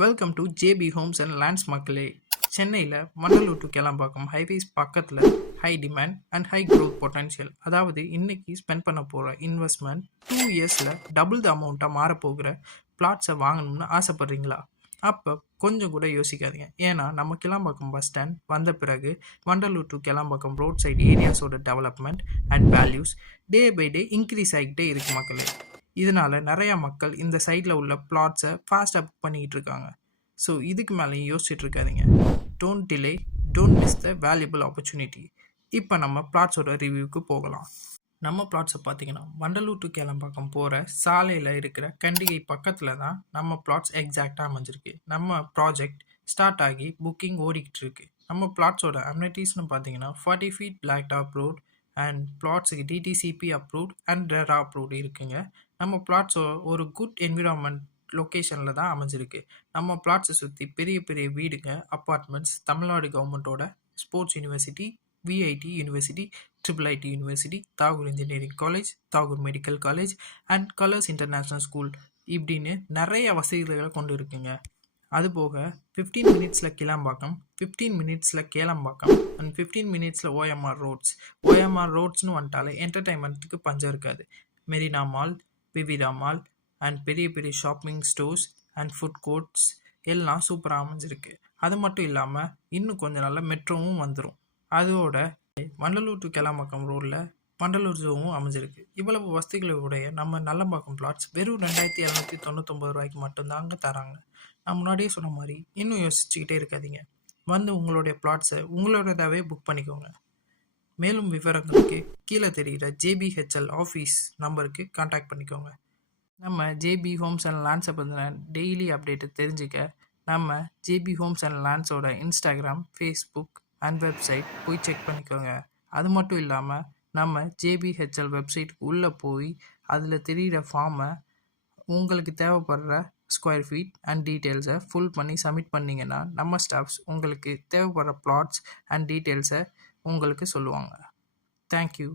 Welcome to JP Holmes and Lands மக்களே. சென்னையில் Vandalur to Kelambakkam highways பக்கத்தில் high demand and high growth potential. அதாவது இன்னைக்கு ஸ்பெண்ட் பண்ண போகிற இன்வெஸ்ட்மெண்ட் 2 இயர்ஸில் டபுள் த அமௌண்ட்டாக மாறப்போகிற பிளாட்ஸை வாங்கணும்னு ஆசைப்பட்றீங்களா? அப்போ கொஞ்சம் கூட யோசிக்காதீங்க. ஏன்னா நம்ம கிளம்பாக்கம் பஸ் ஸ்டாண்ட் வந்த பிறகு Vandalur to Kilambakkam road side ஏரியாஸோட development and values day by day increase ஆகிக்கிட்டே இருக்கு மக்களே. இதனால நிறையா மக்கள் இந்த சைடில் உள்ள பிளாட்ஸை ஃபாஸ்ட்டாக புக் பண்ணிக்கிட்டு இருக்காங்க. ஸோ இதுக்கு மேலேயும் யோசிச்சுட்டு இருக்காதீங்க. Don't delay, don't miss the valuable opportunity. இப்போ நம்ம பிளாட்ஸோட ரிவ்யூக்கு போகலாம். நம்ம பிளாட்ஸை பார்த்தீங்கன்னா வண்டலூர் டு கேளம்பாக்கம் போகிற சாலையில் இருக்கிற கண்டிகை பக்கத்தில் தான் நம்ம பிளாட்ஸ் எக்ஸாக்டாக அமைஞ்சிருக்கு. நம்ம ப்ராஜெக்ட் ஸ்டார்ட் ஆகி புக்கிங் ஓடிக்கிட்டு இருக்கு. நம்ம பிளாட்ஸோட அம்யூனிட்டிஸ்னு பார்த்தீங்கன்னா 40 feet black top road and பிளாட்ஸுக்கு DTCP approved and RERA approved இருக்குங்க. நம்ம பிளாட்ஸ் ஒரு குட் என்விரான்மெண்ட் லொக்கேஷனில் தான் அமைஞ்சிருக்கு. நம்ம பிளாட்ஸை சுற்றி பெரிய பெரிய வீடுங்க, அப்பார்ட்மெண்ட்ஸ், தமிழ்நாடு கவர்மெண்ட்டோட sports university, VIT university, triple IT university, Tagore engineering college, Tagore medical college and Colours International School இப்படின்னு நிறைய வசதிகளை கொண்டு இருக்குங்க. அதுபோக 15 மினிட்ஸில் கிளம்பாக்கம், 15 மினிட்ஸில் கேளம்பாக்கம் அண்ட் 15 மினிட்ஸில் ஓஎம்ஆர் ரோட்ஸ்னு வந்துட்டாலே என்டர்டைன்மெண்ட்டுக்கு பஞ்சம் இருக்காது. Marina mall, Vivira mall and பெரிய பெரிய shopping stores and food courts எல்லாம் சூப்பராக அமைஞ்சிருக்கு. அது மட்டும் இல்லாமல் இன்னும் கொஞ்சம் நாளில் மெட்ரோவும் வந்துடும். அதோட வண்டலூர் டு கேளம்பாக்கம் ரோடில் வண்டலூர் ஜூவும் அமைஞ்சிருக்கு. இவ்வளவு வசதிகளுடைய நம்ம நல்லம்பாக்கம் பிளாட்ஸ் வெறும் 2799 ரூபாய்க்கு மட்டும்தாங்க தராங்க. நான் முன்னாடியே சொன்ன மாதிரி இன்னும் யோசிச்சுக்கிட்டே இருக்காதீங்க. வந்து உங்களுடைய பிளாட்ஸை உங்களோடதாவே புக் பண்ணிக்கோங்க. மேலும் விவரங்களுக்கு கீழே தெரிகிற ஜேபிஹெச்எல் ஆஃபீஸ் நம்பருக்கு கான்டாக்ட் பண்ணிக்கோங்க. நம்ம ஜேபி ஹோம்ஸ் அண்ட் லேண்ட்ஸை பற்றின டெய்லி அப்டேட்டை தெரிஞ்சுக்க நம்ம ஜேபி ஹோம்ஸ் அண்ட் லேண்ட்ஸோட இன்ஸ்டாகிராம், ஃபேஸ்புக் அண்ட் வெப்சைட் போய் செக் பண்ணிக்கோங்க. அது மட்டும் இல்லாமல் நம்ம ஜேபிஹெச்எல் வெப்சைட்டுக்கு உள்ளே போய் அதில் தெரிகிற ஃபார்மை உங்களுக்கு தேவைப்படுற ஸ்கொயர் ஃபீட் அண்ட் டீட்டெயில்ஸை ஃபுல் பண்ணி சப்மிட் பண்ணிங்கன்னா நம்ம ஸ்டாஃப்ஸ் உங்களுக்கு தேவைப்படுற பிளாட்ஸ் அண்ட் டீட்டெயில்ஸை உங்களுக்கு சொல்லுவாங்க. தேங்க்யூ.